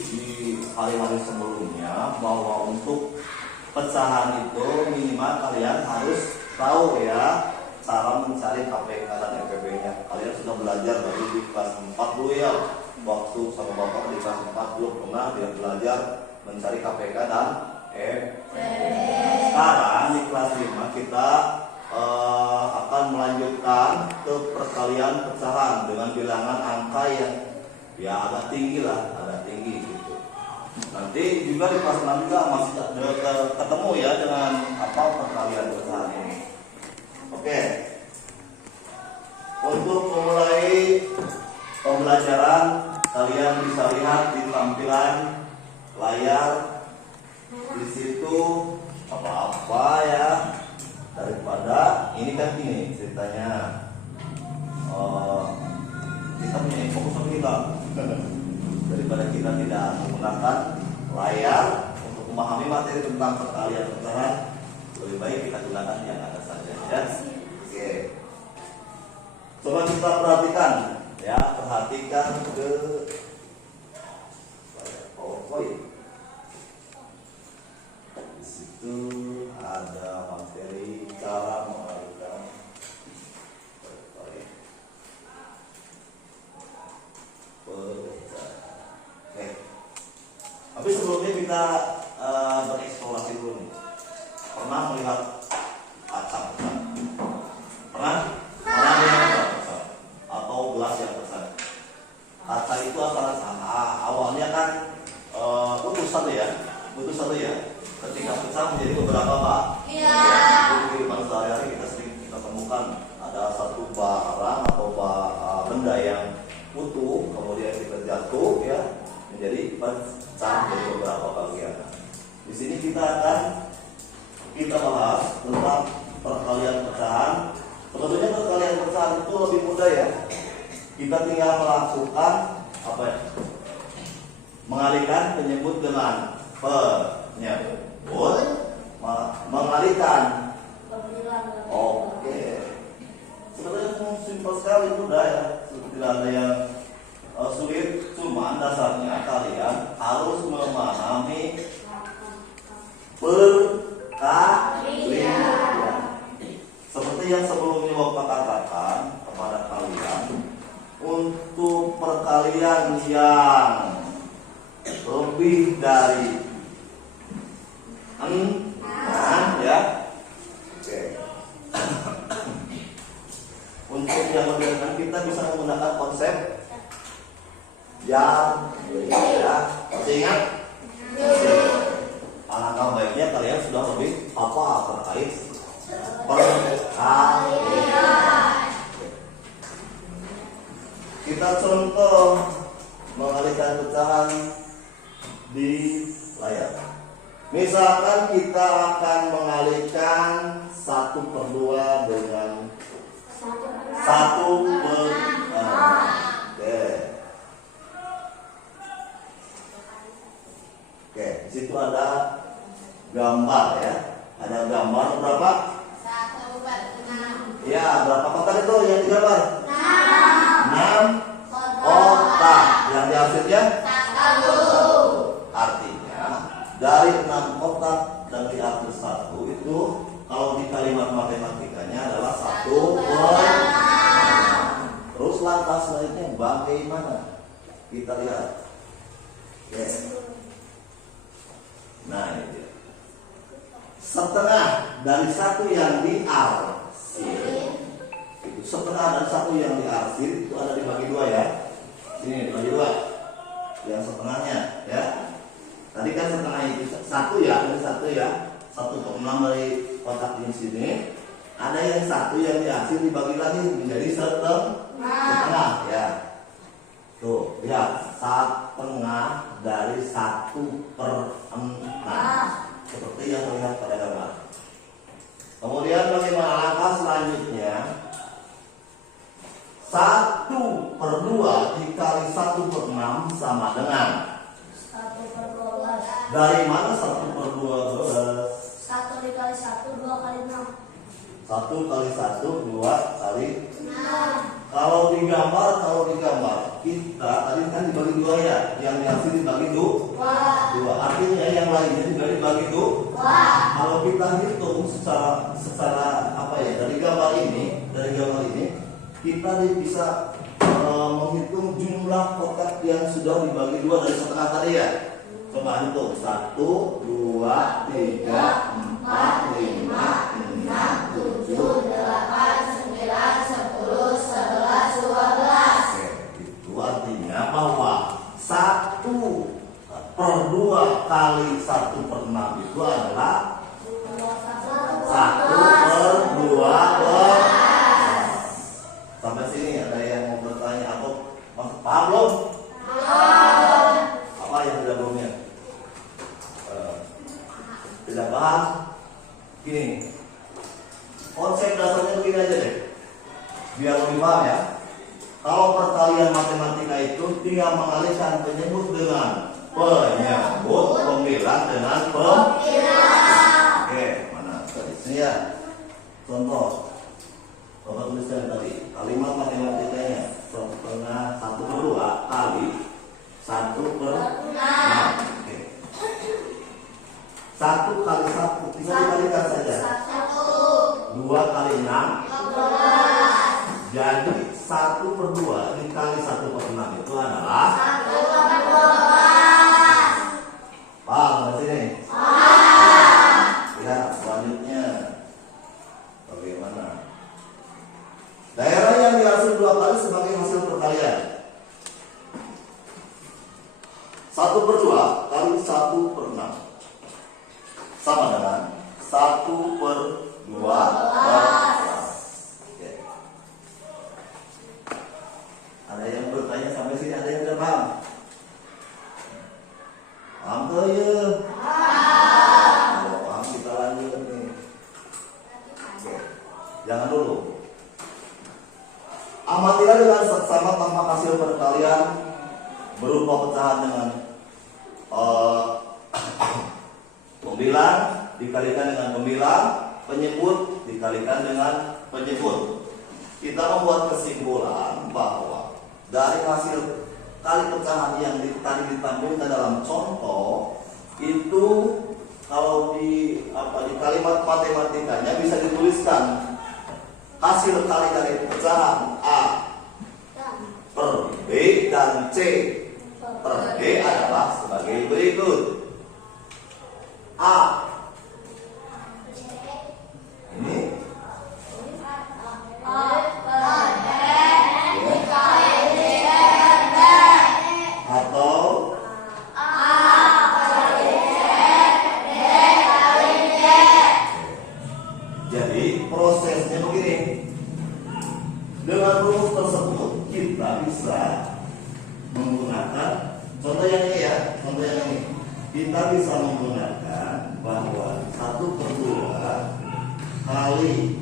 di hari-hari sebelumnya bahwa untuk pecahan itu minimal kalian harus tahu ya cara mencari KPK dan FPP-nya. Kalian sudah belajar dari di kelas 4 dulu ya. Waktu sama bapak di kelas 4 dulu pernah dia belajar mencari KPK dan FPP. Sekarang di kelas 5 kita akan melanjutkan ke perkalian pecahan dengan bilangan angka yang ya agak tinggi lah, agak tinggi gitu. Nanti juga di kelas 6 juga masih ketemu ya dengan perkalian pecahan ini. Oke. Untuk memulai pembelajaran, kalian bisa lihat di tampilan layar. Di situ apa-apa ya, daripada ini kan ini ceritanya kita punya fokus sama kita daripada kita tidak menggunakan layar untuk memahami materi tentang perkalian pecahan, lebih baik kita gunakan yang ada saja ya. Oke, coba kita perhatikan ya, perhatikan ke PowerPoint. Di situ ada materi cara mengalihkan pecahan. Oke. Tapi sebelumnya kita bereksplorasi dulu nih. Pernah melihat kaca pecah? Pernah? Pernah melihat kaca pecah? Atau gelas yang pecah? Kaca itu awalnya kan putus satu ya. Ketika pecah menjadi beberapa Pak. Iya. Di kehidupan sehari-hari kita sering temukan ada satu barang atau benda yang utuh, kemudian kita jatuh ya menjadi pecah dari beberapa bagian. Di sini kita bahas tentang perkalian pecahan. Sebetulnya perkalian pecahan itu lebih mudah ya. Kita tinggal melakukan mengalihkan penyebut dengan penyebut, mengalihkan. Oke. Sebetulnya simpel sekali, mudah ya. Tidak ada yang sulit, cuma dasarnya kalian harus memahami perkalian. Seperti yang sebelumnya Bapak katakan kepada kalian, untuk perkalian yang lebih dari 6 ya. Oke. Untuk yang lebih dari 6 kita bisa menggunakan konsep yang ya. Masih ingat? Alangkah baiknya kalian sudah lebih terkait perkalian. Kita contoh mengalihkan pecahan di layar. Misalkan kita akan mengalihkan 1/2 dengan 1/6. Oke, di situ ada gambar ya. Ada gambar berapa? 1/6. Ya, berapa kotak itu yang digambar? 6 kotak. Yang dihasilnya 1. Artinya dari 6 kotak dan diatur 1 itu kalau di kalimat matematikanya adalah 1/6. Terus langkah selanjutnya bagaimana? Kita lihat. Yes. Nah, ini dia. Setengah dari 1 yang diarsir. Itu setengah dari 1 yang diarsir itu ada dibagi 2 ya. Sini dibagi 2. Yang setengahnya ya. Tadi kan setengah itu 1 ya, ini 1 ya. 1/6 dari kotak di sini. Ada yang 1 yang diarsir dibagi lagi menjadi setengah ya. Tuh, lihat, setengah dari 1/6 seperti yang terlihat pada gambar. Kemudian bagaimana langkah selanjutnya? 1/2 dikali 1/6 sama dengan 1/12. Dari mana 1/12? 1 dikali 1, 2 kali 6. 1 kali 1, 2 kali 6. Kalau digambar kita tadi kan dibagi dua ya, yang sini dibagi dua. Artinya yang lainnya juga dibagi dua. Kalau kita hitung secara apa ya, dari gambar ini kita bisa menghitung jumlah kotak yang sudah dibagi dua dari setengah tadi ya. Coba hitung 1, 2, 3, 4, 5, 6, 7, 8, 9, 10, 11, 12. Itu artinya bahwa 1/2 kali 1/6 itu adalah 1/2. Sampai sini ada yang mau bertanya atau paham belum? Apa yang tidak belumnya? Tidak paham? Gini, konsep dasarnya begini aja deh, biar lebih paham ya. Kalau perkalian matematika itu tinggal mengalihkan penyebut dengan penyebut, pembilang dengan pembilang. Oke, mana tadi sini ya? Contoh, Bapak tuliskan tadi kalimat matematikanya setengah 1/2 kali 1/6. Oke. 1 kali 1 tinggal dikalikan saja. 2 kali 6. Jadi 1/2 dikali 1/6 itu adalah 1/12. Paham nggak sini? Ya, selanjutnya bagaimana? Daerah yang dihasil 2 kali sebagai hasil perkalian. 1/2 kali 1/6 sama dengan 1/12. Oke. Ada yang bertanya sampai sini, ada yang tidak paham? Paham tuh ya? Kalau paham kita lanjut nih. Oke. Jangan dulu. Amatilah dengan seksama tanpa hasil perkalian berupa pecahan dengan pembilang dikalikan dengan pembilang, penyebut dikalikan dengan penyebut. Kita membuat kesimpulan bahwa dari hasil kali pecahan yang tadi ditampilkan dalam contoh itu, kalau di kalimat matematikanya bisa dituliskan hasil kali dari pecahan A per B dan C per D adalah sebagai berikut. A ini atau jadi prosesnya begini. Dengan rumus tersebut kita bisa menggunakan contoh yang ini ya, kita bisa menggunakan bahwa 1/2 kali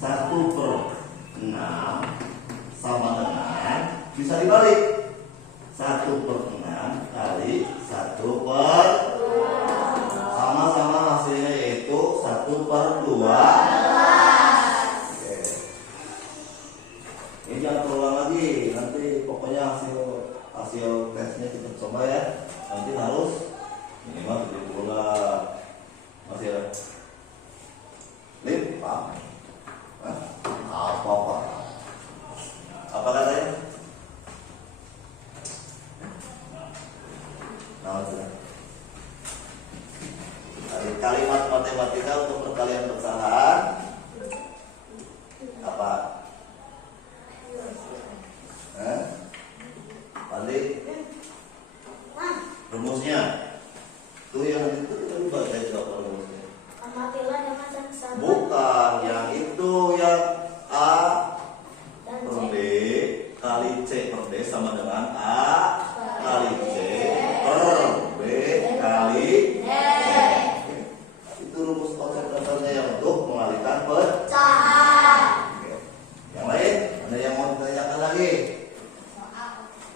1/6 sama dengan, bisa dibalik, 1/6 kali 1/, sama-sama hasilnya yaitu 1/12. Ini jangan terulang lagi, nanti pokoknya hasil tesnya kita coba ya. Nanti harus minimal 70 masih ya. Lip, Pak. Apa katanya? Nah, sudah. Dari kalimat matematika untuk perkalian pecahan apa? Balik rumusnya itu yang itu kita baca coba rumusnya. Amatilah dengan seksama. Bukan yang itu, yang A per B kali C per D sama dengan A kali C per B kali D. Itu rumus konsep dasarnya yang untuk mengalihkan pecahan. Yang lain ada yang mau ditanyakan lagi?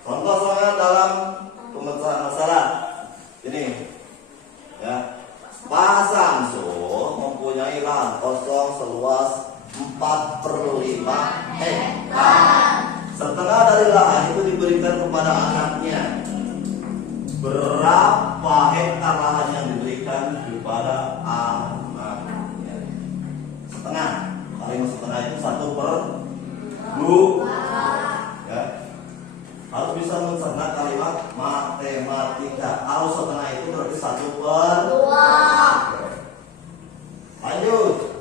Contoh soalnya dalam pemecahan masalah ini ya, berapa hektar lahan yang diberikan kepada anaknya? Setengah. Kalimat setengah itu 1/2. Ya. Harus bisa mencerna kalimat matematika. Kalau setengah itu berarti 1/2. Lanjut.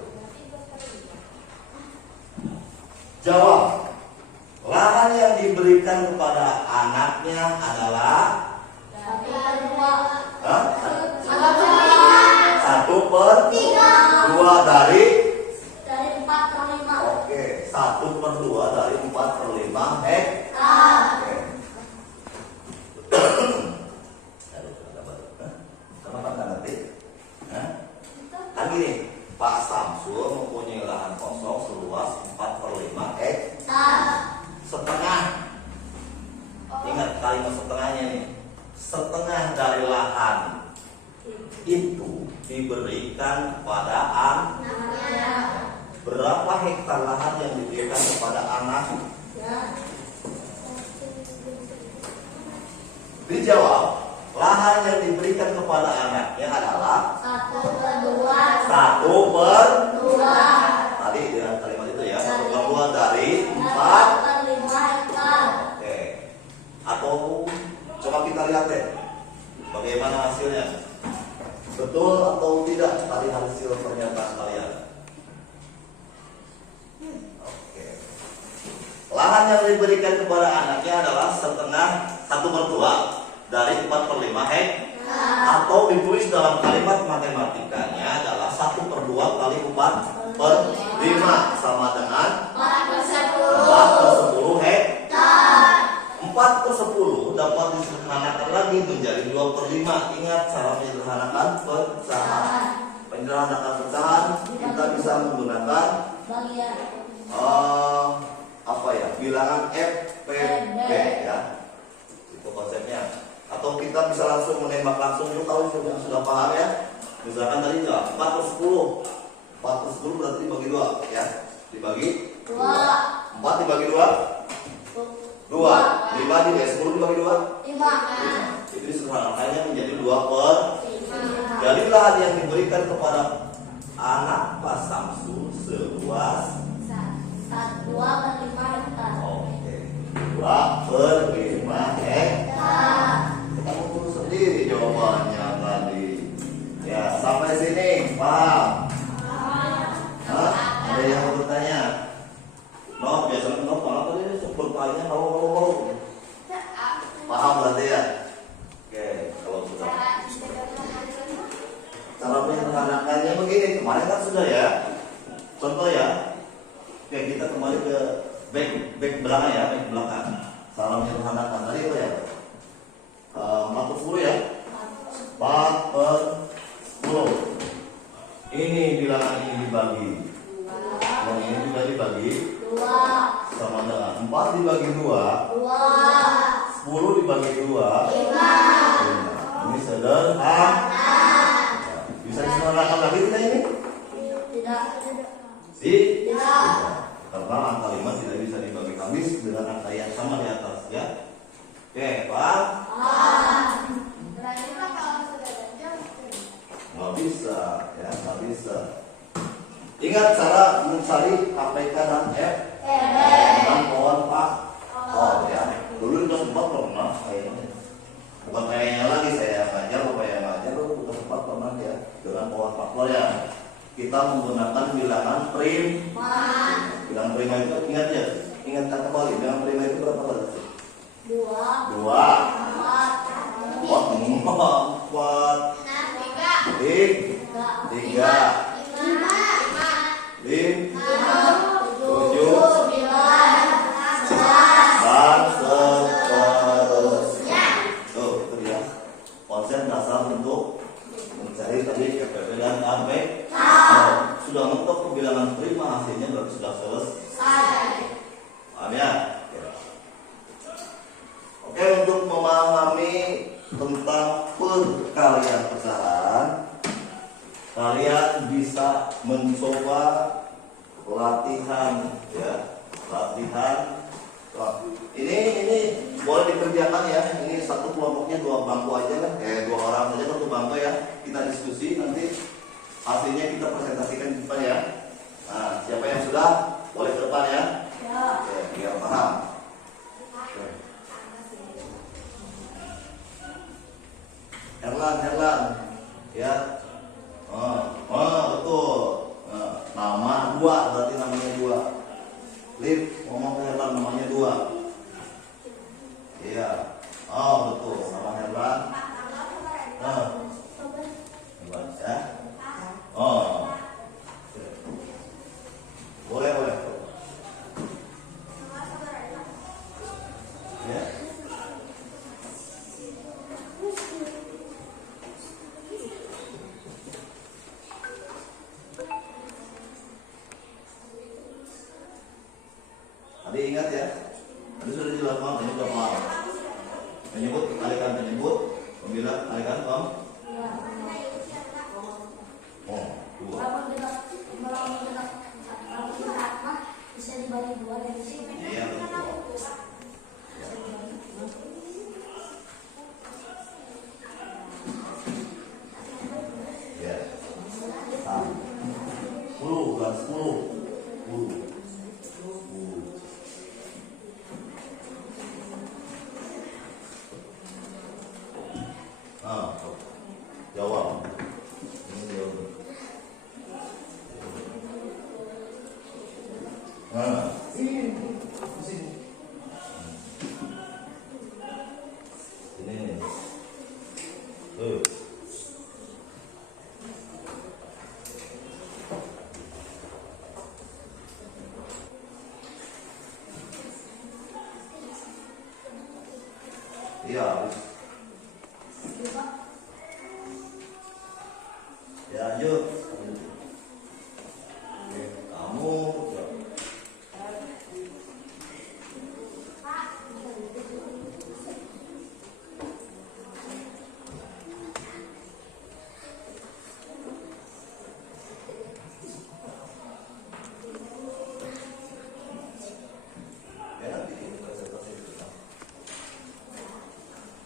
Jawab. Lahan yang diberikan kepada anaknya adalah 1/2 dari 4/5. Oke, 1/2 dari 4/5 hektar. Oke. Kenapa nggak ngerti? Kan gini, Pak Samsul mempunyai lahan kosong seluas 4/5 hektar. Setengah. Ingat kalimat setengahnya nih. Setengah dari lahan itu diberikan kepada anaknya. Berapa hektar lahan yang diberikan kepada anak? Dijawab. Lahan yang diberikan kepada anaknya adalah 1/2. Tadi dengan kalimat itu ya, 1/2 dari 4/5 hektar. Oke. Atau coba kita lihat deh, bagaimana hasilnya. Betul atau tidak tadi hasil pernyataan kalian? Oke. Lahan yang diberikan kepada anaknya adalah setengah 1/2 dari 4/5 hektar. Atau ditulis dalam kalimat matematikanya adalah 1/2 kali 4/5 sama dengan 4/10 hektar. 4/10 dapat disederhanakan lagi menjadi 2/5. Ingat cara menyederhanakan pecahan. Menyederhanakan pecahan kita bisa menggunakan bilangan FPB ya. Itu konsepnya. Atau kita bisa langsung menembak langsung. Itu tahu sudah paham ya. Misalkan tadi 4/10. 4/10 berarti dibagi 2 ya. Dibagi 2. 4 dibagi 2 2. 5 dibagi 10 dibagi 2 5. Jadi sederhananya menjadi 2/5. Jadi lahan yang diberikan kepada anak Pak Samsul seluas 2/5 hektar. Oke, 2/5 hektar. Kita ukur sendiri jawabannya tadi. Ya, sampai sini paham? Hah? Ada yang mau bertanya? No, biasanya no, apa tadi sebut palingnya kalau paham berarti ya? Oke, kalau sudah. Cara menyederhanakannya begini, kemarin kan sudah ya. Contoh ya. Oke, kita kembali ke back belakang ya, back belakang. Cara menyederhanakan tadi apa ya? 4/10 ya. 4/10. Ini bilangan ini dibagi. Dan ini juga dibagi 2. sama dengan 4 dibagi 2. 10 dibagi 2. 5. Ini sederhana. Bisa disederhanakan lagi tidak ini? Tidak. Karena angka 5 tidak bisa dibagi habis dengan angka yang sama di atas ya. Oke, Pak? Nggak bisa, ya nggak bisa. Ingat cara mencari KPK dan F dengan kawan Pak. Oh ya, dulu kita sempat pernah kayaknya. Bukan kayaknya lagi saya ngajar, bapak yang ngajar, kita sempat pernah ya dengan kawan Pak ya. Kita menggunakan bilangan prima. Bilangan prima itu ingat ya, ingat kembali. Bilangan prima itu berapa kali? 2. 4. 3. 5. 7. Dan seterusnya. Tuh, itu dia konsep dasar untuk mencari tadi KPP dan KP. Sudah mentok bilangan prima hasilnya berarti sudah selesai. Paham ya? Oke, untuk memahami tentang perkalian pecahan, kalian bisa mencoba latihan ya, latihan Oh, ini boleh dikerjakan ya. Ini satu kelompoknya 2 bangku aja kan? 2 orang saja satu bangku ya. Kita diskusi nanti hasilnya kita presentasikan di depan ya. Nah, siapa yang sudah boleh ke depan ya? Ya. Oke, biar paham. Oke. Herlan, ya. Betul. Nama 2 berarti namanya 2. Lip, ngomong ke Herlan namanya 2. Iya. Oh, betul. Nama Herlan. Herlan ya. Oh. Boleh. Ya. Tadi ingat ya, tadi sudah dilakukan penyebut mal. Penyebut kalikan penyebut, pembila kalikan kom. Oh, 2. Bisa dibagi 2 dari sini. Iya betul. Ya. 10 bukan 10. 10. Jawab. Ini jawab. Sini. Ini. Iya. Ya, yuk. Oke, kamu ya nanti presentasi kita.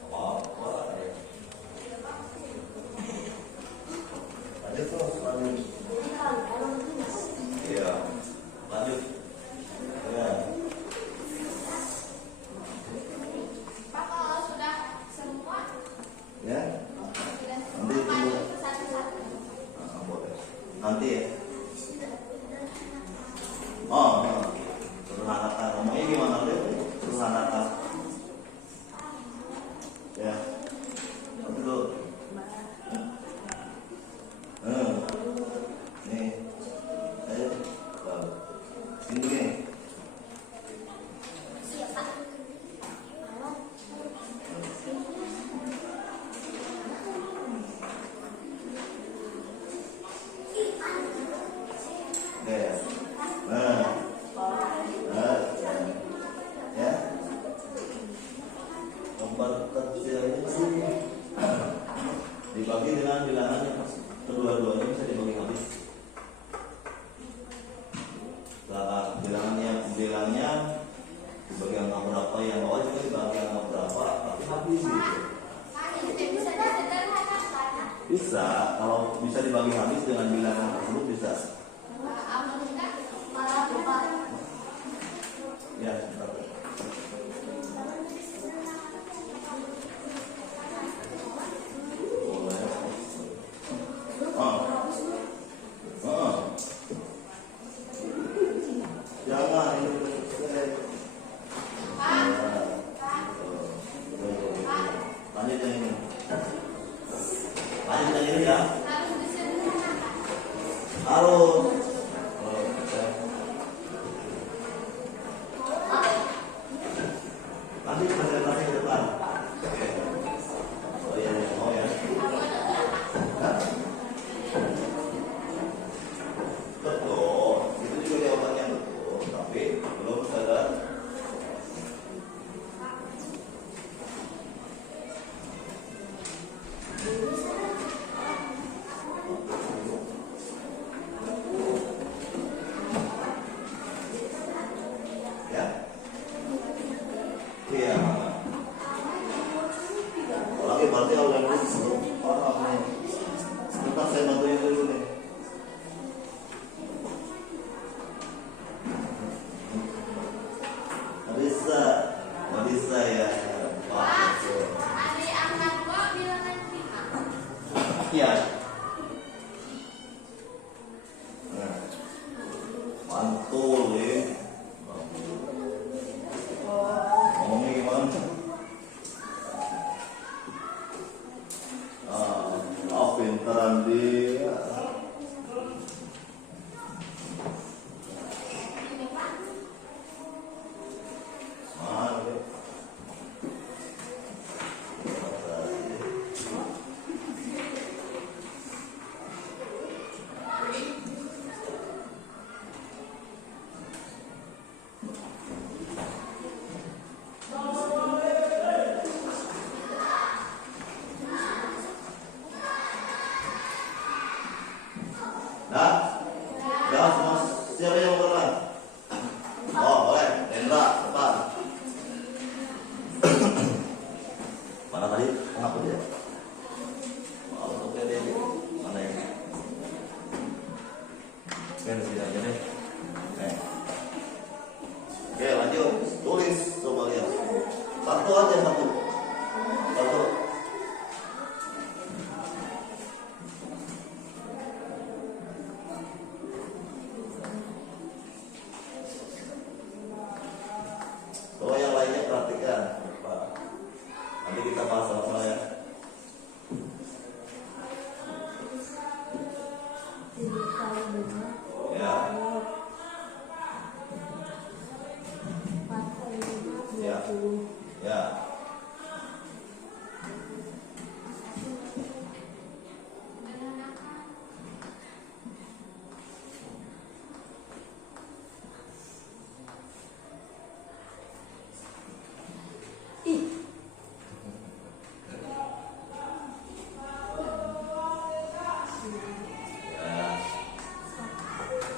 Apa? Lanjut terus, lanjut. Iya, lanjut. Ya. Pak, kalau sudah semua, Ya. sudah Nanti semua tunggu. maju satu-satu. Boleh. Nanti ya. Sederhanakan. Ngomongnya gimana deh? Sederhanakan. Ya. Nanti dulu. Nih. Ayo. Sini nih. Ya. Ya. Nomor kecilnya sih dibagi dengan bilangannya pas kedua-duanya bisa dibagi habis. Bilangnya dibagi angka berapa, yang bawah juga dibagi angka berapa, tapi habis gitu. Pak, ini bisa disederhanakan. Bisa, kalau bisa dibagi habis dengan bilangan tersebut bisa. Malah lupa. Ya, sebentar. Boleh. Jangan ini. Lanjut yang ini. Lanjut yang ini ya. Harus disederhanakan. Harus. Nanti presentasi ke depan. Oke. Oh iya, mau ya. Hah? Betul. Itu juga jawabannya betul. Tapi belum sadar. sekian. Nah, mantul ya. Ngomongnya gimana? Pinteran dia. Dah? Dah semua siapa yang mau berenang? Oh boleh, Hendra, depan. Mana tadi? Kenapa dia? Oh, untuk dia mana ini? Oke, di sini aja deh. Oke, lanjut. Tulis coba lihat. Satu aja satu. Satu. Kalau yang lainnya perhatikan. Nanti kita bahas sama-sama ya. Ya. Ya. Ya.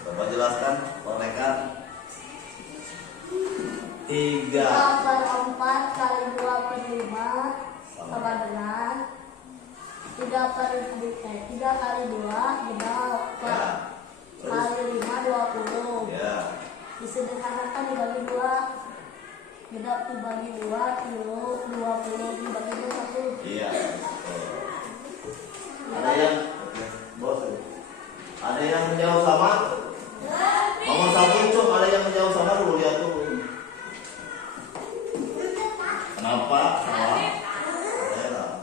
Coba jelaskan, konekan. 3 3/4 kali 2/5 sama dengan 3 kali 2 genap Ya. Terus? kali 5 20. Ya. Disederhanakan dibagi 2. Genap dibagi 2, 20 dibagi 1. Iya. Ada yang bos. Ada yang menjawab sama? Nomor 1 cuk, ada yang menjawab sama dulu lihat tuh. Kenapa? Salah. Ada.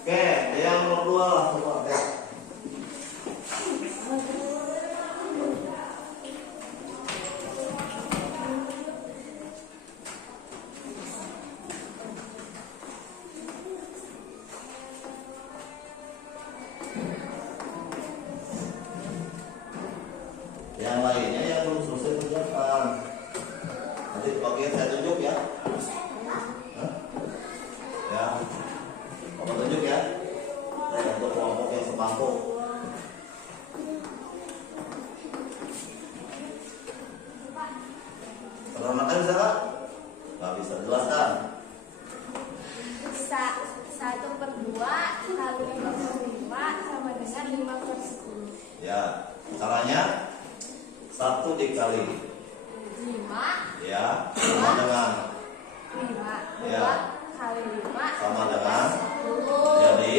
Oke, yang nomor 2 lah coba. Oke. Yang lainnya yang belum selesai kerjakan. Nanti bagian saya tunjuk ya. Hah? Ya. Bapak tunjuk ya. Saya untuk kelompok yang sepangku. Terangkan bisa nggak? Nggak bisa jelaskan. 1/2 kali 5/5 sama dengan 5/10. Ya, caranya 1 dikali 5 ya sama dengan 5 Ya. 2 kali 5 sama dengan 10. jadi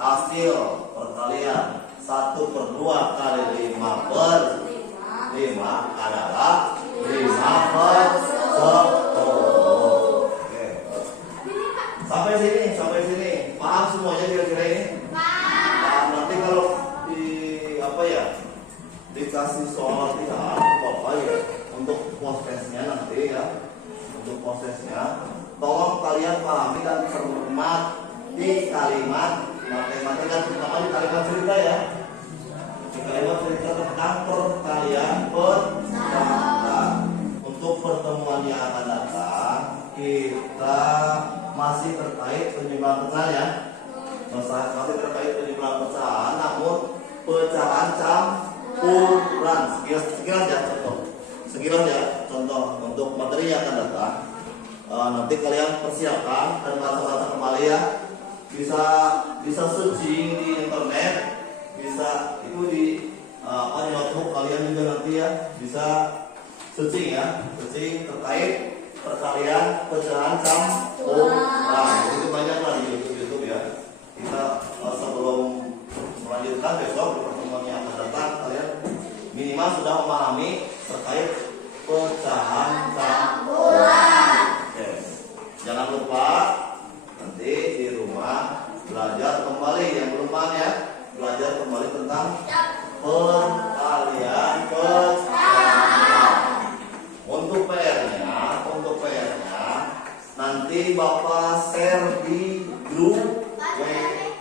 hasil perkalian 1/2 kali 5/5 adalah 5/10. Oke. Sampai sini paham semuanya kira-kira ini? Nah, nanti kalau di apa ya dikasih soal latihan apa ya untuk prosesnya nanti ya, untuk prosesnya tolong kalian pahami dan cermat di kalimat matematika, terutama di kalimat cerita ya, di kalimat cerita tentang perkalian percakapan. Untuk pertemuan yang akan datang kita masih terkait penyebab pecahan ya, masih terkait penyebab pecahan, namun pecahan campuran. Sekilas ya contoh. Sekilas ya contoh untuk materi yang akan datang. Nanti kalian persiapkan dan baca-baca kembali ya. Bisa searching di internet, bisa itu di notebook kalian juga nanti ya, bisa searching ya, searching terkait perkalian pecahan campuran. Itu banyak lah di YouTube ya. Kita sebelum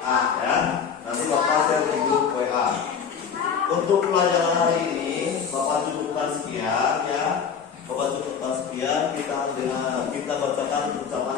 A ya. Nanti Bapak share di grup WA. Untuk pelajaran hari ini Bapak cukupkan sekian ya. Bapak cukupkan sekian, kita bacakan ucapan